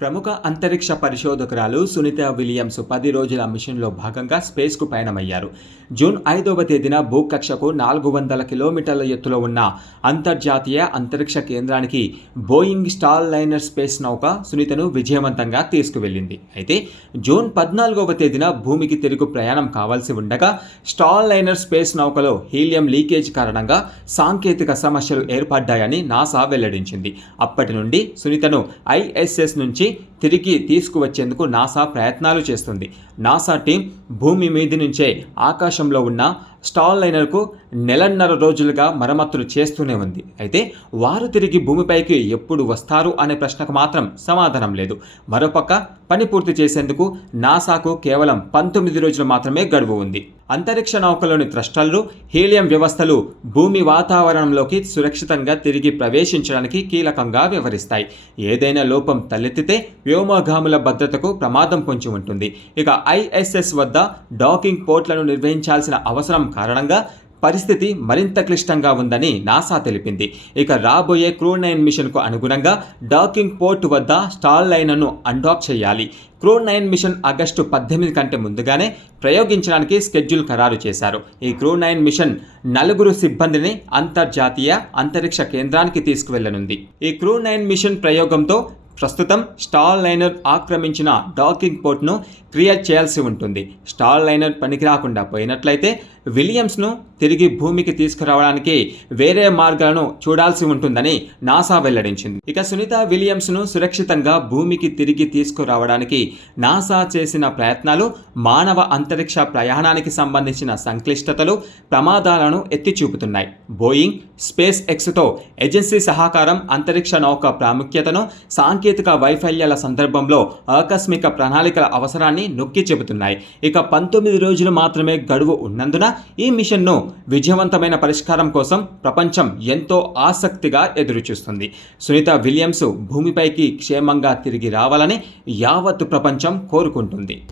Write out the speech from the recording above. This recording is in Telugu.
ప్రముఖ అంతరిక్ష పరిశోధకురాలు సునీత విలియమ్స్ పది రోజుల మిషన్లో భాగంగా స్పేస్కు పయనమయ్యారు. జూన్ ఐదవ తేదీన భూకక్షకు నాలుగు వందల కిలోమీటర్ల ఎత్తులో ఉన్న అంతర్జాతీయ అంతరిక్ష కేంద్రానికి బోయింగ్ స్టార్ లైనర్ స్పేస్ నౌక సునీతను విజయవంతంగా తీసుకువెళ్ళింది. అయితే జూన్ పద్నాలుగవ తేదీన భూమికి తిరుగు ప్రయాణం కావాల్సి ఉండగా స్టార్ లైనర్ స్పేస్ నౌకలో హీలియం లీకేజ్ కారణంగా సాంకేతిక సమస్యలు ఏర్పడ్డాయని నాసా వెల్లడించింది. అప్పటి నుండి సునీతను ఐఎస్ఎస్ నుంచి తిరిగి తీసుకువచ్చేందుకు నాసా ప్రయత్నాలు చేస్తుంది. నాసా టీం భూమి మీది నుంచే ఆకాశంలో ఉన్న స్టాల్ లైనర్కు నెలన్నర రోజులుగా మరమ్మతులు చేస్తూనే ఉంది. అయితే వారు తిరిగి భూమిపైకి ఎప్పుడు వస్తారు అనే ప్రశ్నకు మాత్రం సమాధానం లేదు. మరోపక్క పని పూర్తి చేసేందుకు నాసాకు కేవలం పంతొమ్మిది రోజులు మాత్రమే గడువు ఉంది. అంతరిక్ష నౌకలోని థ్రస్టర్లు హీలియం వ్యవస్థలు భూమి వాతావరణంలోకి సురక్షితంగా తిరిగి ప్రవేశించడానికి కీలకంగా వివరిస్తాయి. ఏదైనా లోపం తలెత్తితే వ్యోమగాముల భద్రతకు ప్రమాదం పొంచి ఉంటుంది. ఇక ఐఎస్ఎస్ వద్ద డాకింగ్ పోర్ట్లను నిర్వహించాల్సిన అవసరం కారణంగా పరిస్థితి మరింత క్లిష్టంగా ఉందని నాసా తెలిపింది. ఇక రాబోయే క్రూ నైన్ మిషన్కు అనుగుణంగా డాకింగ్ పోర్ట్ వద్ద స్టాల్ లైన్ను అన్డాక్ చేయాలి. క్రూ నైన్ మిషన్ ఆగస్టు పద్దెనిమిది కంటే ముందుగానే ప్రయోగించడానికి స్కెడ్యూల్ ఖరారు చేశారు. ఈ క్రూ నైన్ మిషన్ నలుగురు సిబ్బందిని అంతర్జాతీయ అంతరిక్ష కేంద్రానికి తీసుకువెళ్ళనుంది. ఈ క్రూ నైన్ మిషన్ ప్రయోగంతో ప్రస్తుతం స్టాల్ లైనర్ ఆక్రమించిన డాకింగ్ పోర్ట్ను క్రియేట్ చేయాల్సి ఉంటుంది. స్టాల్ లైనర్ పనికి రాకుండా పోయినట్లయితే విలియమ్స్ను తిరిగి భూమికి తీసుకురావడానికి వేరే మార్గాలను చూడాల్సి ఉంటుందని నాసా వెల్లడించింది. ఇక సునీత విలియమ్స్ను సురక్షితంగా భూమికి తిరిగి తీసుకురావడానికి నాసా చేసిన ప్రయత్నాలు మానవ అంతరిక్ష ప్రయాణానికి సంబంధించిన సంక్లిష్టతలు ప్రమాదాలను ఎత్తి చూపుతున్నాయి బోయింగ్ స్పేస్ ఎక్స్తో ఏజెన్సీ సహకారం అంతరిక్ష నౌక ప్రాముఖ్యతను సాంకేతిక సాంకేతిక వైఫల్యాల సందర్భంలో ఆకస్మిక ప్రణాళికల అవసరాన్ని నొక్కి చెబుతున్నాయి. ఇక పంతొమ్మిది రోజులు మాత్రమే గడువు ఉన్నందున ఈ మిషన్ను విజయవంతమైన పరిష్కారం కోసం ప్రపంచం ఎంతో ఆసక్తిగా ఎదురుచూస్తుంది. సునీత విలియమ్స్ భూమిపైకి క్షేమంగా తిరిగి రావాలని యావత్ ప్రపంచం కోరుకుంటుంది.